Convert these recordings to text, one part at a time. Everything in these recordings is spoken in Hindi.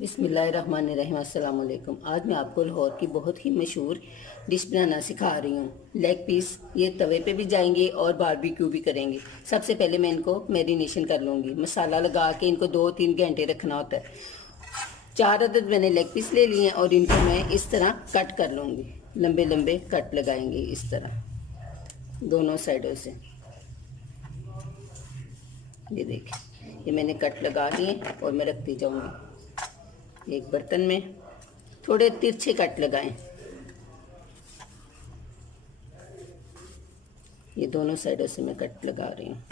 बिस्मिल्लाहिर्रहमानिर्रहीम। अस्सलाम वालेकुम। आज मैं आपको लाहौर की बहुत ही मशहूर डिश बनाना सिखा रही हूँ। लेग पीस ये तवे पे भी जाएंगे और बारबेक्यू भी करेंगे। सबसे पहले मैं इनको मैरिनेशन कर लूँगी। मसाला लगा के इनको 2-3 घंटे रखना होता है। 4 अदद मैंने लेग पीस ले लिए और इनको मैं इस तरह कट कर लूँगी। लंबे लंबे कट लगाएंगे इस तरह दोनों साइडों से। ये देखिए, ये मैंने कट लगा लिए और मैं रखती जाऊँगी एक बर्तन में। थोड़े तिरछे कट लगाएं। ये दोनों साइडों से मैं कट लगा रही हूँ।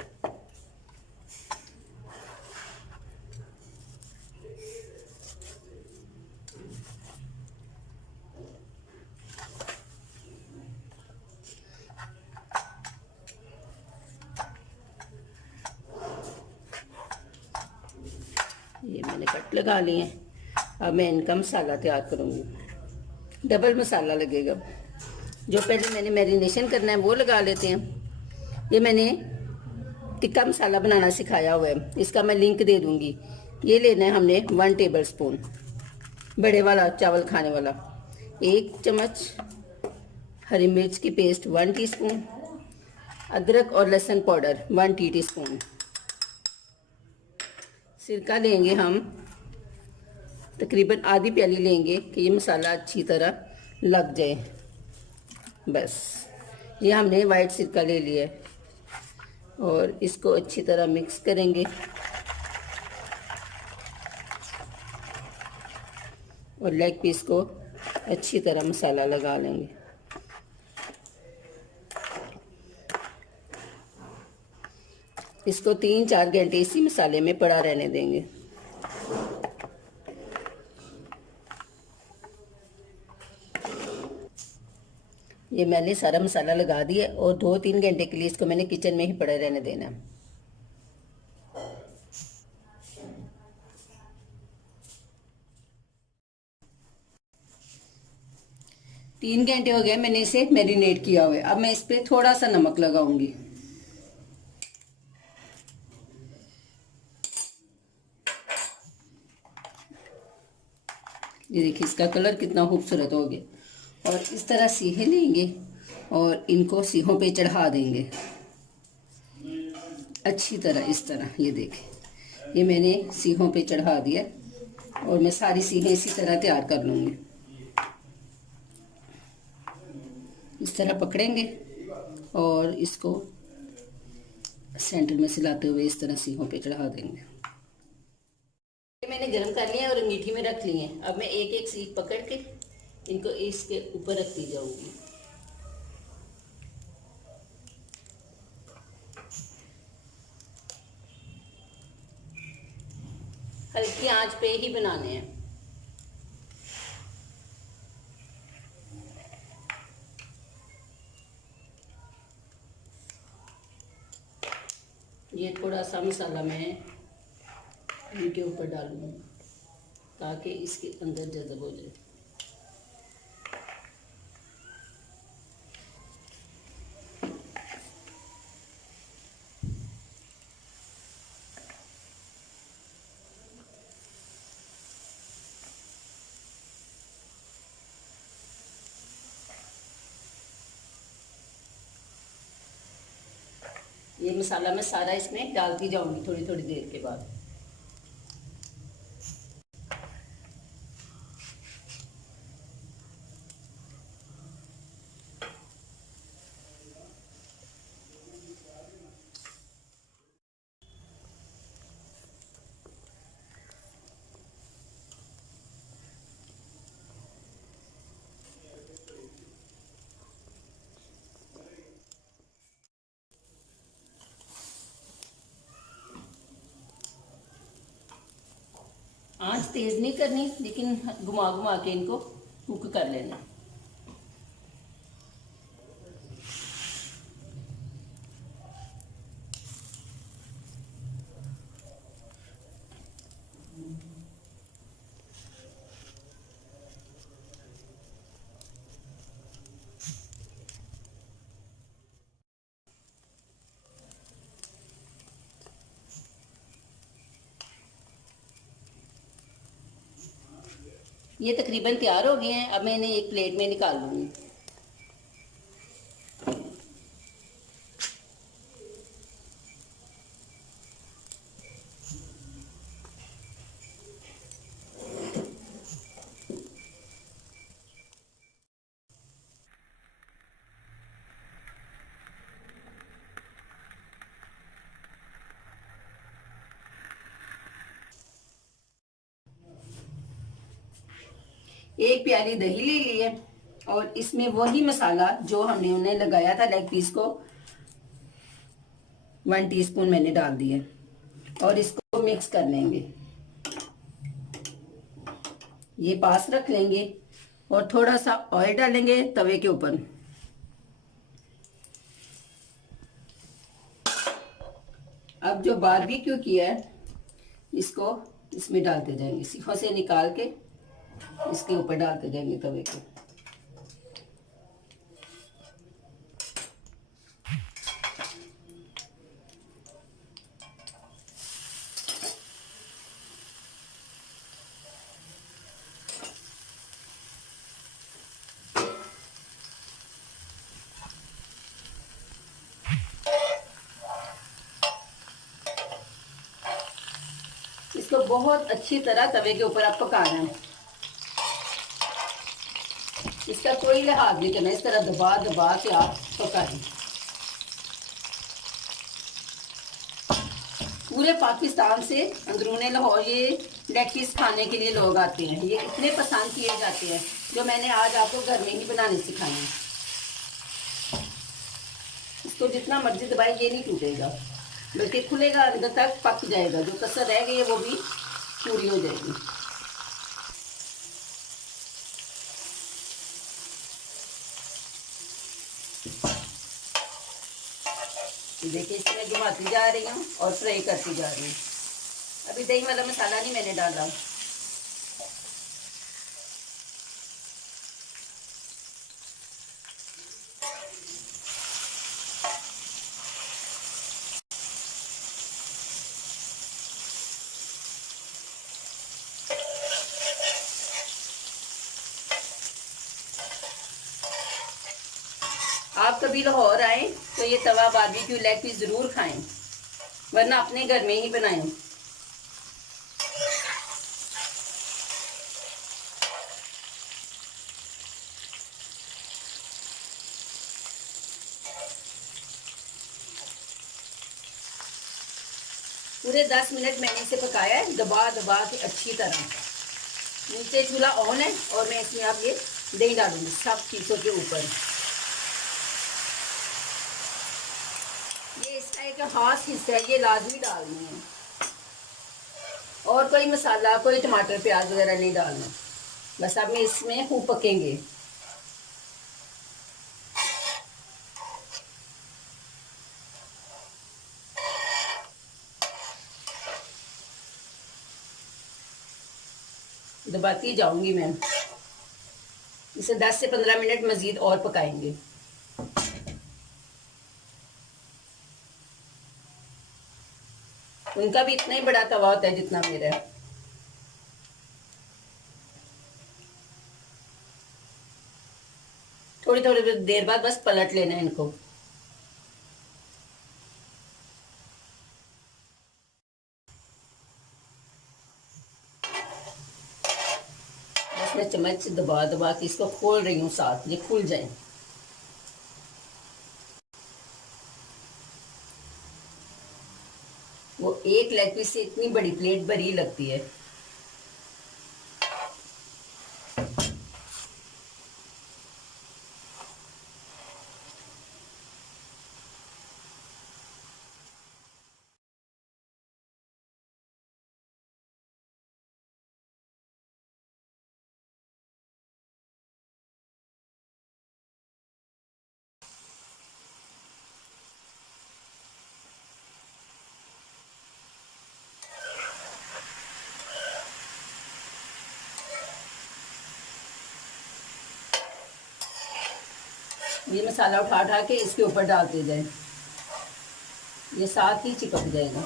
ये मैंने कट लगा लिए हैं। अब मैं इनका मसाला तैयार करूँगी। डबल मसाला लगेगा। जो पहले मैंने मैरिनेशन करना है वो लगा लेते हैं। ये मैंने टिक्का मसाला बनाना सिखाया हुआ है, इसका मैं लिंक दे दूँगी। ये लेना है हमने 1 टेबल स्पून बड़े वाला चावल खाने वाला। 1 चम्मच हरी मिर्च की पेस्ट 1 टीस्पून। अदरक और लहसुन पाउडर 1 टीस्पून। सिरका लेंगे हम तकरीबन आधी प्याली लेंगे कि ये मसाला अच्छी तरह लग जाए। बस ये हमने वाइट सिरका ले लिया है और इसको अच्छी तरह मिक्स करेंगे और लेग पीस को अच्छी तरह मसाला लगा लेंगे। इसको 3-4 घंटे इसी मसाले में पड़ा रहने देंगे। ये मैंने सारा मसाला लगा दिया और 2-3 घंटे के लिए इसको मैंने किचन में ही पड़ा रहने देना। तीन घंटे हो गए मैंने इसे मैरिनेट किया हुआ है। अब मैं इस पे थोड़ा सा नमक लगाऊंगी। ये देखिए इसका कलर कितना खूबसूरत हो गया। और इस तरह सीहे लेंगे और इनको सीहों पे चढ़ा देंगे अच्छी तरह। इस तरह ये देखें, ये मैंने सीहों पे चढ़ा दिया और मैं सारी सीहें इसी तरह तैयार कर लूँगी। इस तरह पकड़ेंगे और इसको सेंटर में सिलाते हुए इस तरह सीहों पे चढ़ा देंगे। मैंने गर्म कर लिया और अंगीठी में रख लिए। अब मैं एक एक सीख पकड़ के इनको इसके ऊपर रखती जाऊंगी। हल्की आंच पे ही बनाने हैं। ये थोड़ा सा मसाला मैं इनके ऊपर डालूंगी ताकि इसके अंदर जज़ब हो जाए। ये मसाला मैं सारा इसमें डालती जाऊंगी थोड़ी थोड़ी देर के बाद। आंच तेज नहीं करनी, लेकिन घुमा घुमा के इनको कुक कर लेना। ये तकरीबन तैयार हो गए हैं। अब मैं इन्हें एक प्लेट में निकाल लूँगी। एक प्याली दही ले ली है और इसमें वही मसाला जो हमने उन्हें लगाया था लेग पीस को, 1 टीस्पून मैंने डाल दिया और इसको मिक्स कर लेंगे। ये पास रख लेंगे और थोड़ा सा ऑयल डालेंगे तवे के ऊपर। अब जो बारबेक्यू किया है इसको इसमें डालते जाएंगे, सीखों से निकाल के इसके ऊपर डालते जाएंगे तवे के। इसको बहुत अच्छी तरह तवे के ऊपर आप पकाना है, इसका कोई लिहाज नहीं करना, इस तरह दबा दबा के आप पकाएं। पूरे पाकिस्तान से अंदरूने लाहौर ये लेग पीस खाने के लिए लोग आते हैं। ये इतने पसंद किए जाते हैं जो मैंने आज आपको घर में ही बनाने सिखाए हैं। इसको जितना मर्जी दबाए ये नहीं टूटेगा, बल्कि खुलेगा, अंदर तक पक जाएगा। जो कसर रह गई है वो भी पूरी हो जाएगी। देखिए इसमें घुमाती जा रही हूँ और फ्राई करती जा रही हूँ। अभी दही वाला मसाला नहीं मैंने डाला। आप कभी लाहौर आए तो ये तवा बारबेक्यू लेग पीस जरूर खाएं, वरना अपने घर में ही बनाएं। पूरे 10 मिनट मैंने इसे पकाया है दबा दबा के अच्छी तरह। नीचे चूल्हा ऑन है और मैं इसमें अब ये दही डालूंगी सब चीज़ों के ऊपर। ये इसका एक खास हिस्सा है, ये लाजमी डालनी है और कोई मसाला, कोई टमाटर प्याज वगैरह नहीं डालना। बस अब मैं इसमें खूब पकेंगे। दबाती जाऊंगी मैं, इसे 10 से 15 मिनट मजीद और पकाएंगे। उनका भी इतना ही बड़ा तवा होता है जितना मेरा है। थोड़ी थोड़ी देर बाद बस पलट लेना है इनको। बस मैं चम्मच दबा दबा के इसको खोल रही हूँ, साथ ये खुल जाए। वो एक लेग पीस से इतनी बड़ी प्लेट भरी लगती है। ये मसाला उठा उठा के इसके ऊपर डालते जाए, ये साथ ही चिपक जाएगा।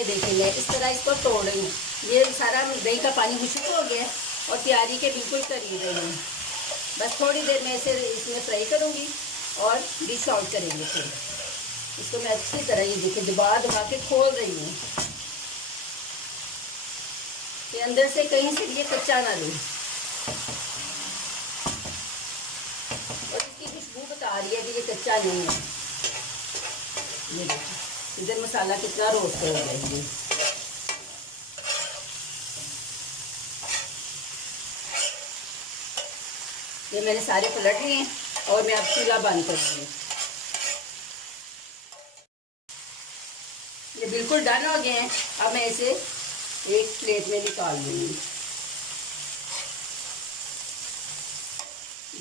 ये देखिए मैं इस तरह इसको तोड़ रही हूँ। ये सारा दही का पानी खुशबू हो गया है और तैयारी के बिल्कुल करीब है। बस थोड़ी देर में इसे इसमें फ्राई करूँगी और डिश आउट करेंगे। फिर इसको मैं अच्छी तरह ये देखिए दबा दबा के खोल रही हूँ कि अंदर से कहीं से ये कच्चा ना रहे। और इसकी खुशबू बता रही है कि ये कच्चा नहीं है। ये देखिए इधर मसाला कितना रोस्ट हो गया है। ये मैंने सारे पलट लिए और मैं अब चूल्हा बंद कर दूँगी। ये बिल्कुल डन हो गए हैं। अब मैं इसे एक प्लेट में निकाल लूँगी।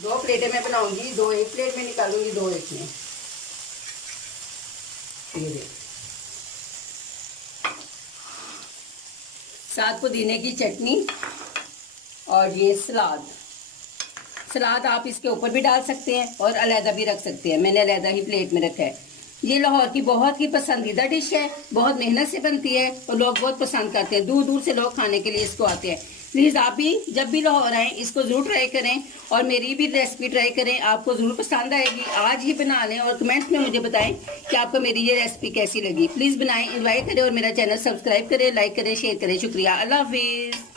2 प्लेटें मैं बनाऊंगी, 2 एक प्लेट में निकालूंगी, 2 एक में। ये देखिए साथ पुदीने की चटनी और ये सलाद आप इसके ऊपर भी डाल सकते हैं और अलहदा भी रख सकते हैं। मैंने अलहदा ही प्लेट में रखा है। ये लाहौर की बहुत ही पसंदीदा डिश है, बहुत मेहनत से बनती है और लोग बहुत पसंद करते हैं। दूर दूर से लोग खाने के लिए इसको आते हैं। प्लीज़ आप भी जब भी लाहौर आएँ इसको ज़रूर ट्राई करें और मेरी भी रेसिपी ट्राई करें। आपको ज़रूर पसंद आएगी। आज ही बना लें और कमेंट्स में मुझे बताएं कि आपको मेरी ये रेसिपी कैसी लगी। प्लीज़ बनाएं, एंजॉय करें और मेरा चैनल सब्सक्राइब करें, लाइक करें, शेयर करें। शुक्रिया। अल्लाह हाफिज़।